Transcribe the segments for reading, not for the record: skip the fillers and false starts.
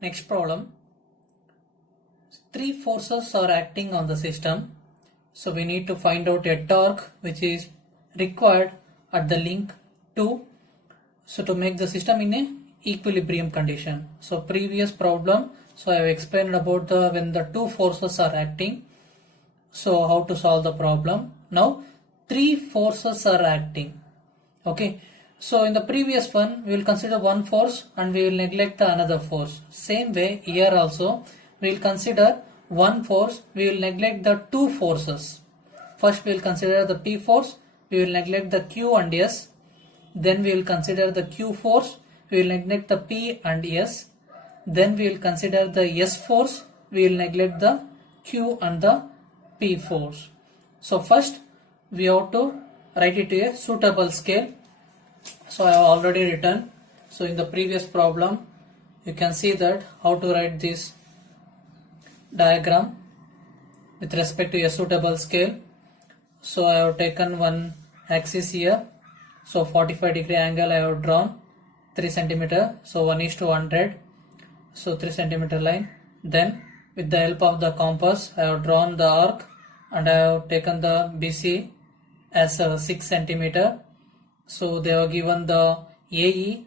Next problem. Three forces are acting on the system. So we need to find out a torque which is required at the link 2. So to make the system in a equilibrium condition. So previous problem, so I have explained about when the two forces are acting. So how to solve the problem. Now three forces are acting. Okay. So in the previous one, we will consider one force and we will neglect the another force. Same way here also, we will consider one force, we will neglect the two forces. First we will consider the P force, we will neglect the Q and S. Then we will consider the Q force, we will neglect the P and S. Then we will consider the S force, we will neglect the Q and the P force. So first we have to write it to a suitable scale. So I have already written. So in the previous problem, you can see that how to write this diagram with respect to a suitable scale. So I have taken one axis here. So 45-degree angle I have drawn 3 centimeter. So 1:100. So 3 centimeter line. Then with the help of the compass, I have drawn the arc and I have taken the BC as 6 centimeter. So they have given the AE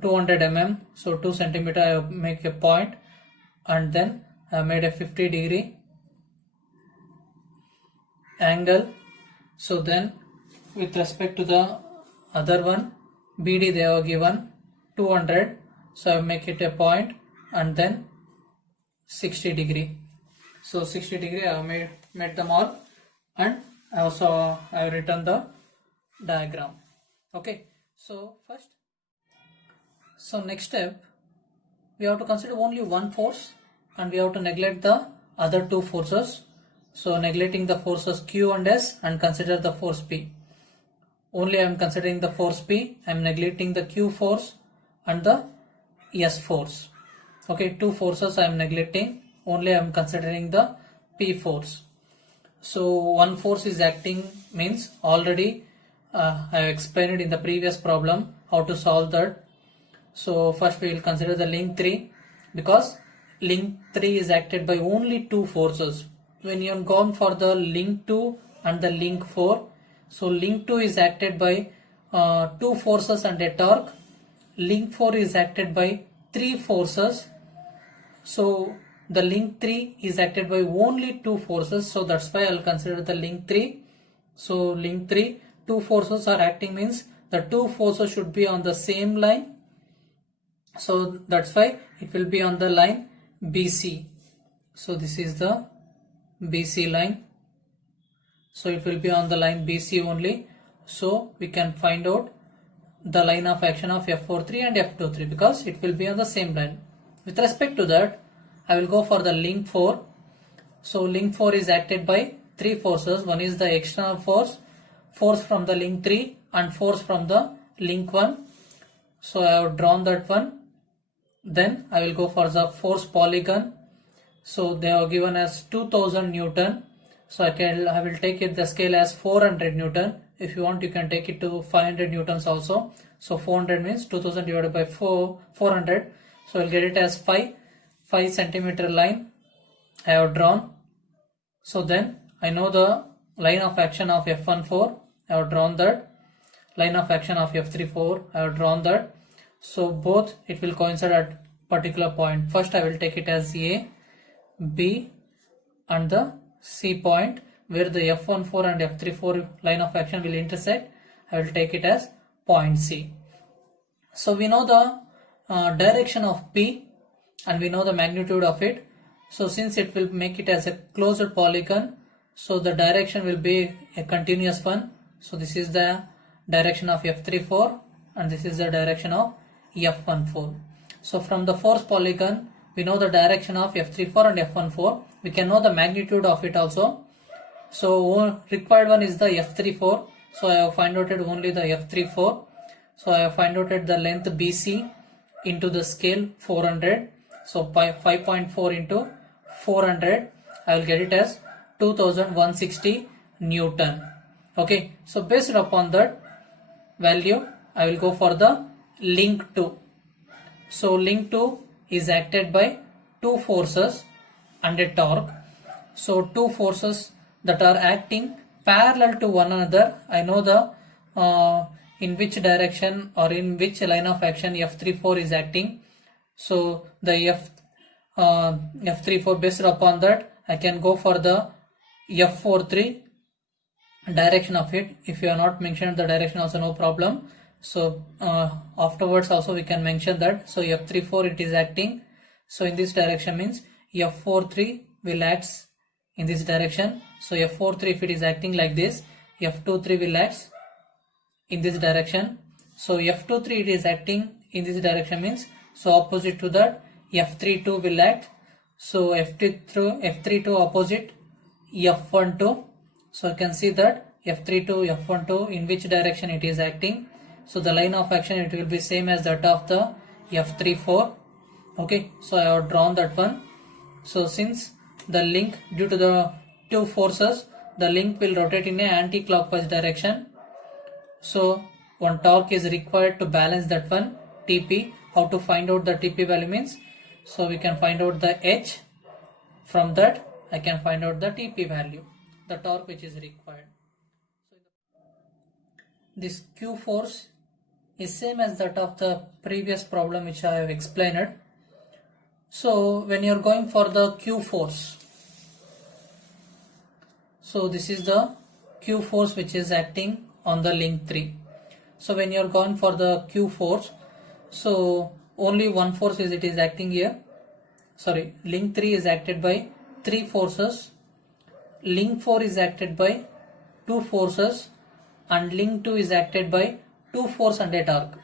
200 mm. So 2 centimeter I have make a point and then I have made a 50-degree angle. So then with respect to the other one, BD they have given 200. So I make it a point and then 60-degree. So 60-degree I have made the mark and I have written the diagram. Okay, so next step, we have to consider only one force and we have to neglect the other two forces. So neglecting the forces Q and S and consider the force P. Only I am considering the force P, I am neglecting the Q force and the S force. Okay, two forces I am neglecting, only I am considering the P force. So one force is acting means already I have explained in the previous problem how to solve that. So first we will consider the link 3 because link 3 is acted by only two forces. When you have gone for the link 2 and the link 4, so link 2 is acted by two forces and a torque. Link 4 is acted by three forces. So the link 3 is acted by only two forces. So that's why I will consider the link 3. So link 3, two forces are acting means the two forces should be on the same line. So that's why it will be on the line BC. So this is the BC line. So it will be on the line BC only. So we can find out the line of action of F43 and F23 because it will be on the same line. With respect to that, I will go for the link 4. So link 4 is acted by three forces. One is the external force from the link 3 and force from the link 1. So I have drawn that one. Then I will go for the force polygon. So they are given as 2000 Newton. So I will take it the scale as 400 Newton. If you want, you can take it to 500 Newtons also. So 400 means 2000 divided by 400. So I'll get it as 5 centimeter line I have drawn. So then I know the line of action of F14. I have drawn that. Line of action of F34. I have drawn that. So both it will coincide at particular point. First I will take it as A, B and the C point where the F14 and F34 line of action will intersect. I will take it as point C. So we know the direction of P and we know the magnitude of it. So since it will make it as a closed polygon, so the direction will be a continuous one. So this is the direction of F34 and this is the direction of F14. So from the force polygon, we know the direction of F34 and F14. We can know the magnitude of it also. So required one is the F34. So I have found out only the F34. So I have found out the length BC into the scale 400. So 5.4 into 400. I will get it as 2160 Newton. Okay. So based upon that value, I will go for the link 2. So link 2 is acted by two forces and a torque. So two forces that are acting parallel to one another. I know the in which direction or in which line of action F34 is acting. So the F34, based upon that I can go for the F43 direction of it. If you have not mentioned the direction also, no problem. So afterwards also we can mention that. So F34 it is acting, so in this direction means F43 will act in this direction. So F43 if it is acting like this, F23 will act in this direction. So F23 it is acting in this direction means, so opposite to that F32 will act. So F32 opposite F12. So you can see that F32 F12 in which direction it is acting. So the line of action it will be same as that of the F34. Okay, so I have drawn that one. So since the link, due to the two forces, the link will rotate in a anti-clockwise direction. So one torque is required to balance that one, TP. How to find out the TP value means, so we can find out the H. From that I can find out the TP value, the torque which is required. So this Q force is same as that of the previous problem which I have explained. So when you are going for the Q force, so this is the Q force which is acting on the link 3. So when you are going for the Q force, so only one force is acting here. Sorry, link 3 is acted by 3 forces, link 4 is acted by 2 forces, and link 2 is acted by 2 force and a torque.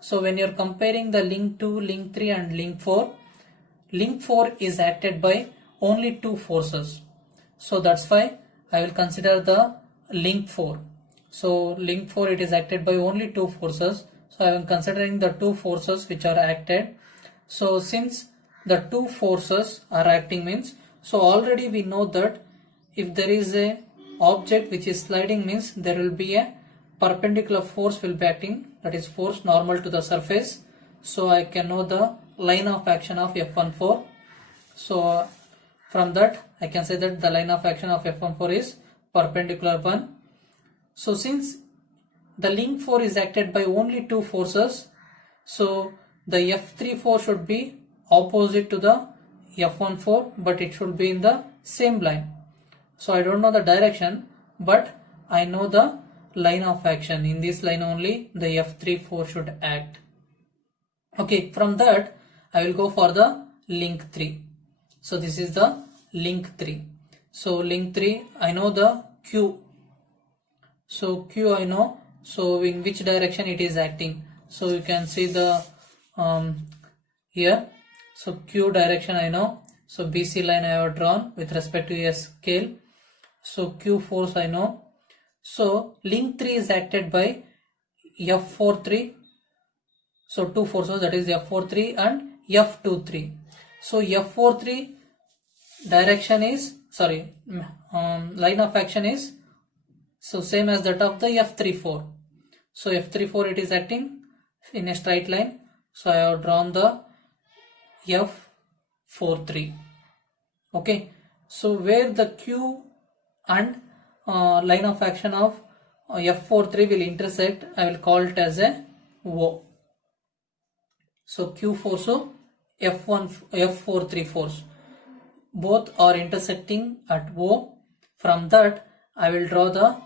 So when you are comparing the link 2, link 3 and link 4, link 4 is acted by only 2 forces. So that's why I will consider the link 4. So link 4 it is acted by only 2 forces. So I am considering the 2 forces which are acted. So since the 2 forces are acting means, so already we know that if there is a object which is sliding means there will be a perpendicular force will be acting, that is force normal to the surface. So I can know the line of action of F14. So from that I can say that the line of action of F14 is perpendicular one. So since the link 4 is acted by only 2 forces, so the F34 should be opposite to the F14, but it should be in the same line. So I don't know the direction, but I know the line of action. In this line only the F34 should act. Okay, from that I will go for the link 3. So this is the link 3. So link 3 I know the Q. So Q I know. So in which direction it is acting. So you can see the here. So Q direction I know. So BC line I have drawn with respect to a scale. So Q force I know. So link 3 is acted by F43. So 2 forces, that is F43 and F23. So F43 direction is, sorry, line of action is so same as that of the F34. So F34 it is acting in a straight line. So I have drawn the F43. Okay. So where the Q and line of action of F43 will intersect, I will call it as a O. So Q force, so F43 force. Both are intersecting at O. From that I will draw the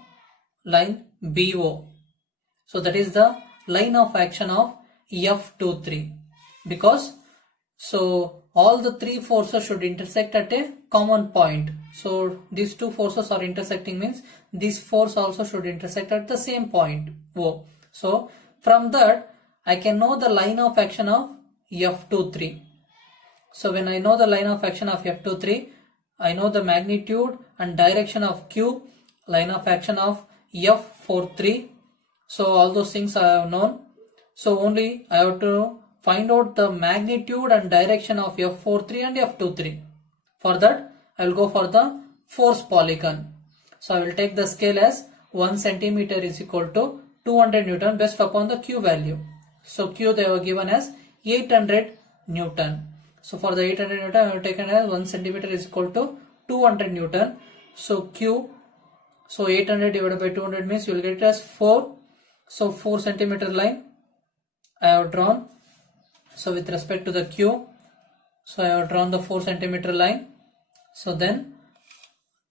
line BO. So that is the line of action of F23, because so all the 3 forces should intersect at a common point. So these 2 forces are intersecting means this force also should intersect at the same point O. So from that I can know the line of action of F23. So when I know the line of action of F23, I know the magnitude and direction of Q, line of action of F43. So all those things I have known. So only I have to find out the magnitude and direction of F43 and F23. For that I will go for the force polygon. So I will take the scale as 1 centimeter is equal to 200 Newton based upon the Q value. So Q they were given as 800 Newton. So for the 800 Newton, I have taken as 1 centimeter is equal to 200 Newton. So Q, so 800 divided by 200 means you will get it as 4. So 4 centimeter line I have drawn. So with respect to the Q, so I have drawn the 4 centimeter line. So then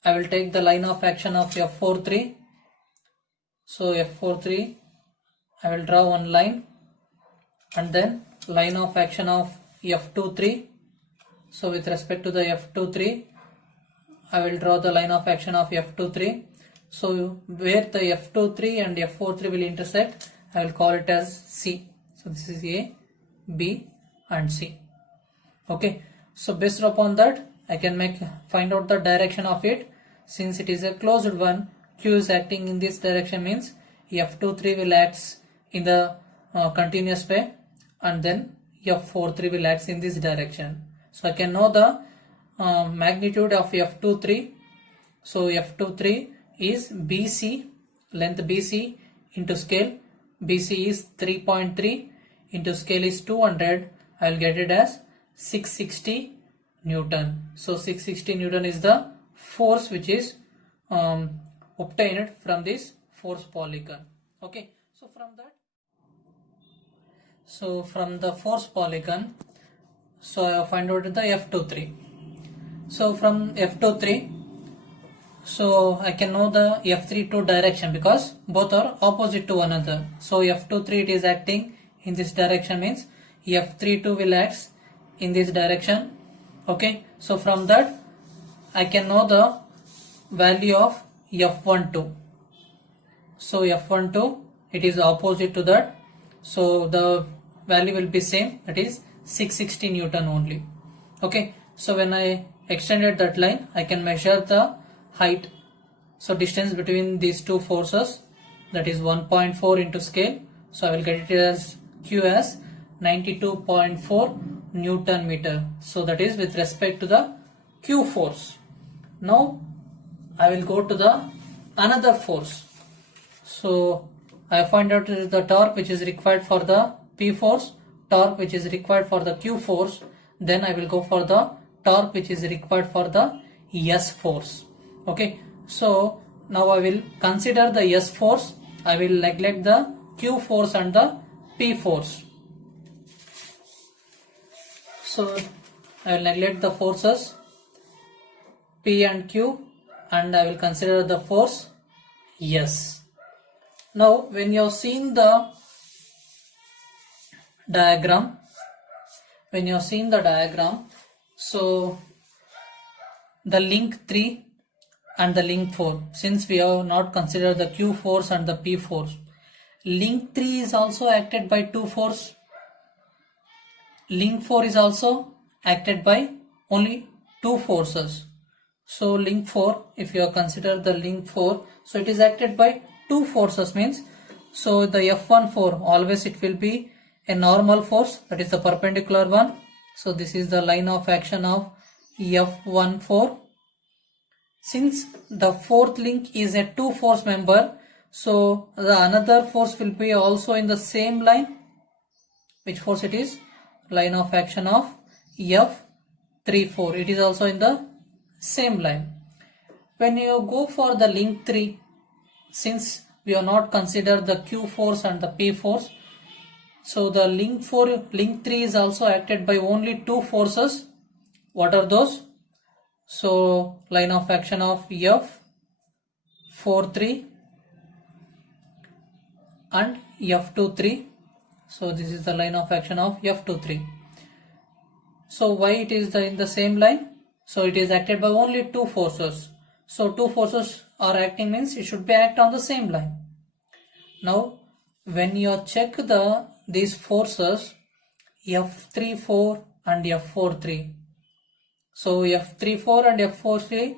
I will take the line of action of F43. So F43, I will draw one line, and then line of action of F23. So with respect to the F23, I will draw the line of action of F23. So where the F23 and F43 will intersect, I will call it as C. So this is A, B and C. Okay, so based upon that I can find out the direction of it. Since it is a closed one, Q is acting in this direction means F23 will act in the continuous way, and then F43 will act in this direction. So I can know the magnitude of F23. So F23 is BC, length BC into scale. BC is 3.3 into scale is 200. I will get it as 660 Newton. So 660 Newton is the force which is obtained from this force polygon. Okay, so from the force polygon, so I find out the F23. So from F23, so I can know the F32 direction because both are opposite to one another. So F23 it is acting in this direction means F32 will act in this direction. Okay, so from that I can know the value of F12. So F12 it is opposite to that, so the value will be same, that is 660 Newton only. Okay, so when I extended that line, I can measure the height. So distance between these two forces, that is 1.4 into scale. So I will get it as Q as 92.4 Newton meter. So that is with respect to the Q force. Now I will go to the another force. So I find out the torque which is required for the P force, torque which is required for the Q force. Then I will go for the torque which is required for the S force. Okay, so now I will consider the S force. I will neglect the Q force and the P force. So I will neglect the forces P and Q, and I will consider the force S. Now when you have seen the diagram, so the link 3 and the link 4, since we have not considered the Q force and the P force, link 3 is also acted by 2 force. Link 4 is also acted by only 2 forces. So link 4, if you consider the link 4, so it is acted by 2 forces means, so the F14 always it will be a normal force, that is the perpendicular one. So this is the line of action of F14. Since the fourth link is a 2 force member, so the another force will be also in the same line. Which force it is? Line of action of F34. It is also in the same line. When you go for the link 3, since we have not considered the Q force and the P force, so the link 3 is also acted by only 2 forces. What are those? So line of action of F43 and F23. So this is the line of action of F23. So why it is in the same line? So it is acted by only 2 forces. So 2 forces are acting means it should be act on the same line. Now when you check these forces F34 and F43, so F34 and F43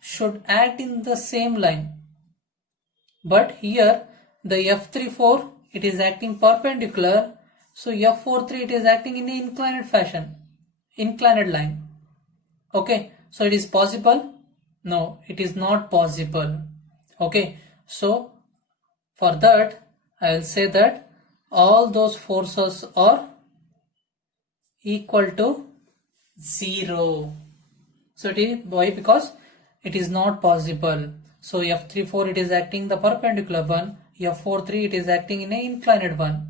should act in the same line, but here the F34 it is acting perpendicular, so F43 it is acting in an inclined line. Okay, so it is possible? No, it is not possible. Okay, so for that I will say that all those forces are equal to 0. So it is why? Because it is not possible. So F34 it is acting the perpendicular one, F43 it is acting in a inclined one.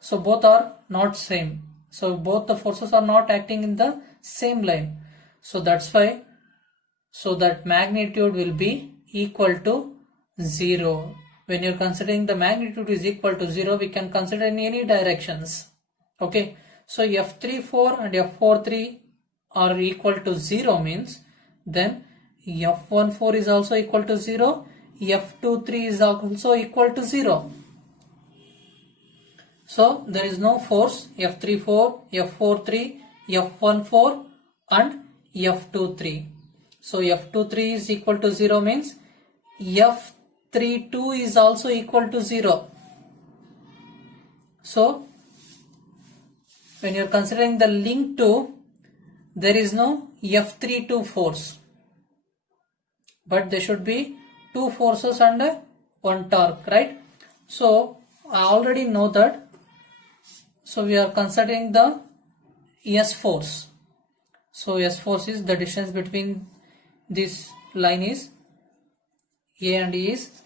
So both are not same. So both the forces are not acting in the same line. So that's why, so that magnitude will be equal to 0. When you're considering the magnitude is equal to 0, we can consider in any directions. Okay. So F34 and F43 are equal to 0 means then F14 is also equal to 0, F23 is also equal to 0. So there is no force F34, F43, F14 and F23. So F23 is equal to 0 means F32 is also equal to 0. So when you are considering the link 2, there is no F32 force, but there should be two forces and one torque, right? So I already know that. So we are considering the S force. So S force is the distance between this line is A and E is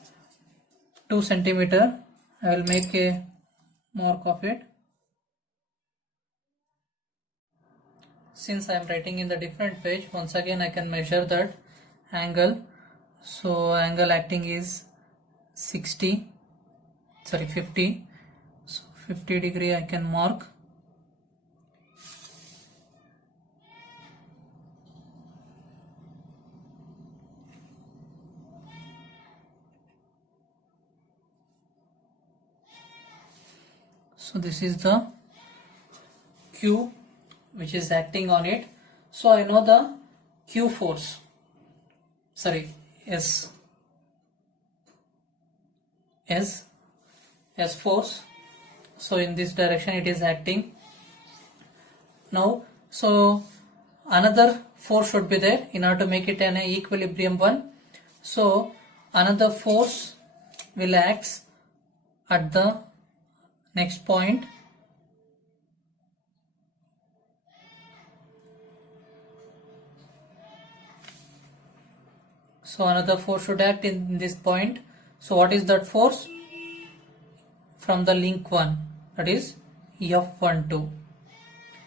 2 centimeter. I will make a mark of it. Since I am writing in the different page, once again I can measure that angle. So angle acting is 50. So 50 degree I can mark. So this is the Q which is acting on it. So I know the Q force. S force. So in this direction it is acting. Now, so another force should be there in order to make it an equilibrium one. So another force will act at the next point. So another force should act in this point. So what is that force? From the link 1, that is F12.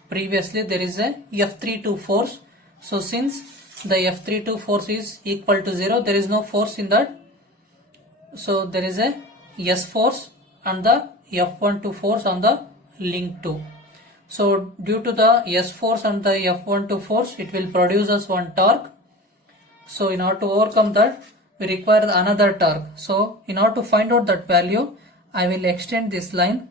Previously there is a F32 force. So since the F32 force is equal to 0, there is no force in that. So there is a S force and the F12 force on the link 2. So due to the S force and the F12 force, it will produce us one torque. So in order to overcome that, we require another torque. So in order to find out that value, I will extend this line.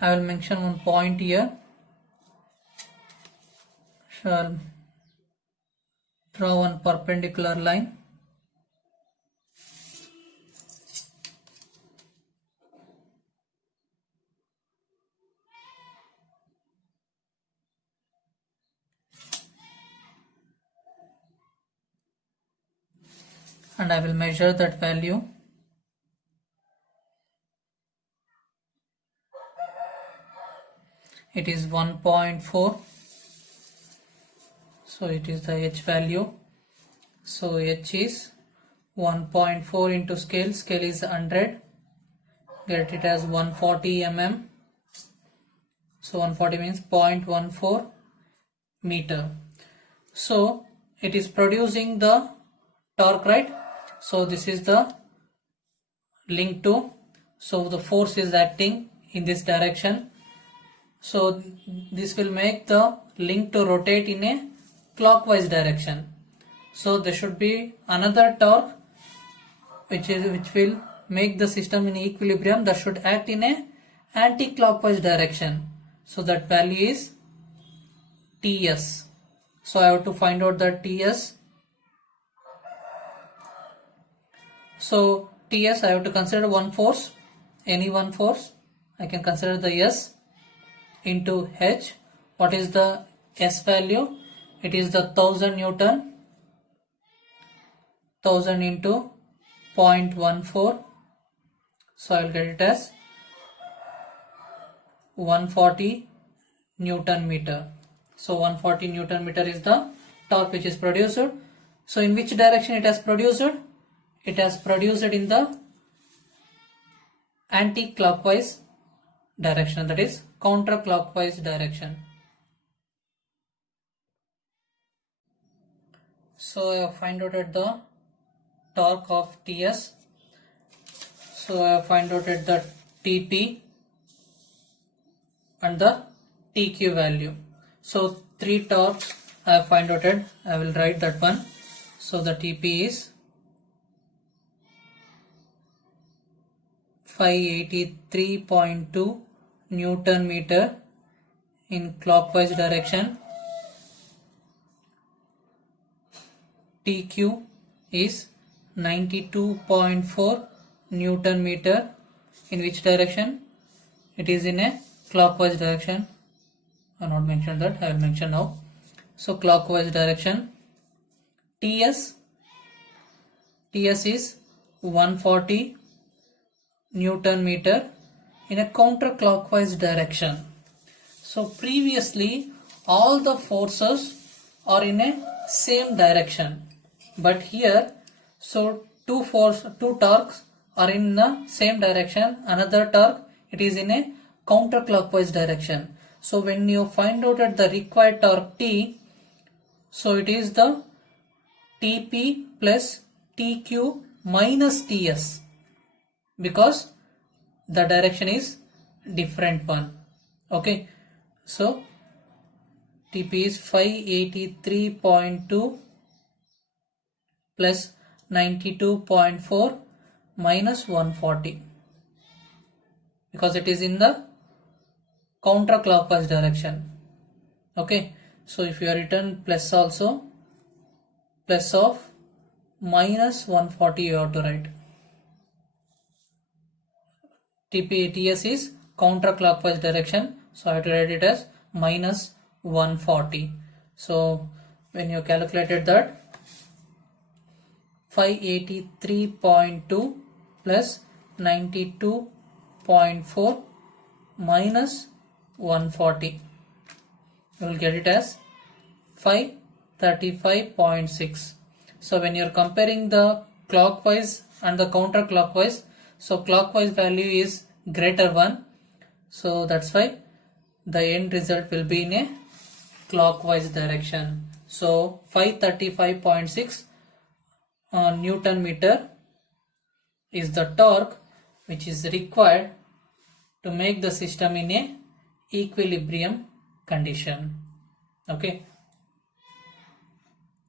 I will mention one point here. Shall draw one perpendicular line. And I will measure that value. It is 1.4. So it is the H value. So H is 1.4 into scale. Scale is 100. Get it as 140 mm. So 140 means 0.14 meter. So it is producing the torque, right? So this is the link 2. So the force is acting in this direction. So this will make the link to rotate in a clockwise direction. So there should be another torque which will make the system in equilibrium, that should act in a anti-clockwise direction. So that value is TS. So I have to find out the TS. So TS, I have to consider one force, any one force. I can consider the S into H. What is the S value? It is the 1000 Newton. 1000 into 0.14, so I will get it as 140 Newton meter. So 140 Newton meter is the torque which is produced. So in which direction it has produced? It has produced in the anti-clockwise direction, that is counterclockwise direction. So I have find out the torque of TS. So I have find out the TP and the TQ value. So 3 torques I have find out. I will write that one. So the TP is 583.2 Newton meter in clockwise direction. TQ is 92.4 Newton meter. In which direction? It is in a clockwise direction. I have not mentioned that, I will mention now. So clockwise direction. TS is 140 Newton meter in a counterclockwise direction. So previously all the forces are in a same direction, but here so two torques are in the same direction, another torque it is in a counterclockwise direction. So when you find out at the required torque T, so it is the TP plus TQ minus TS, because the direction is different one. Okay, so TP is 583.2 plus 92.4 minus 140, because it is in the counterclockwise direction. Okay, so if you are written plus also, plus of minus 140 you have to write. TS is counterclockwise direction, so I have to write it as minus 140. So when you calculated that, 583.2 plus 92.4 minus 140, you will get it as 535.6. So when you are comparing the clockwise and the counterclockwise, so clockwise value is greater one, so that's why the end result will be in a clockwise direction. So 535.6 Newton meter is the torque which is required to make the system in a equilibrium condition. Okay.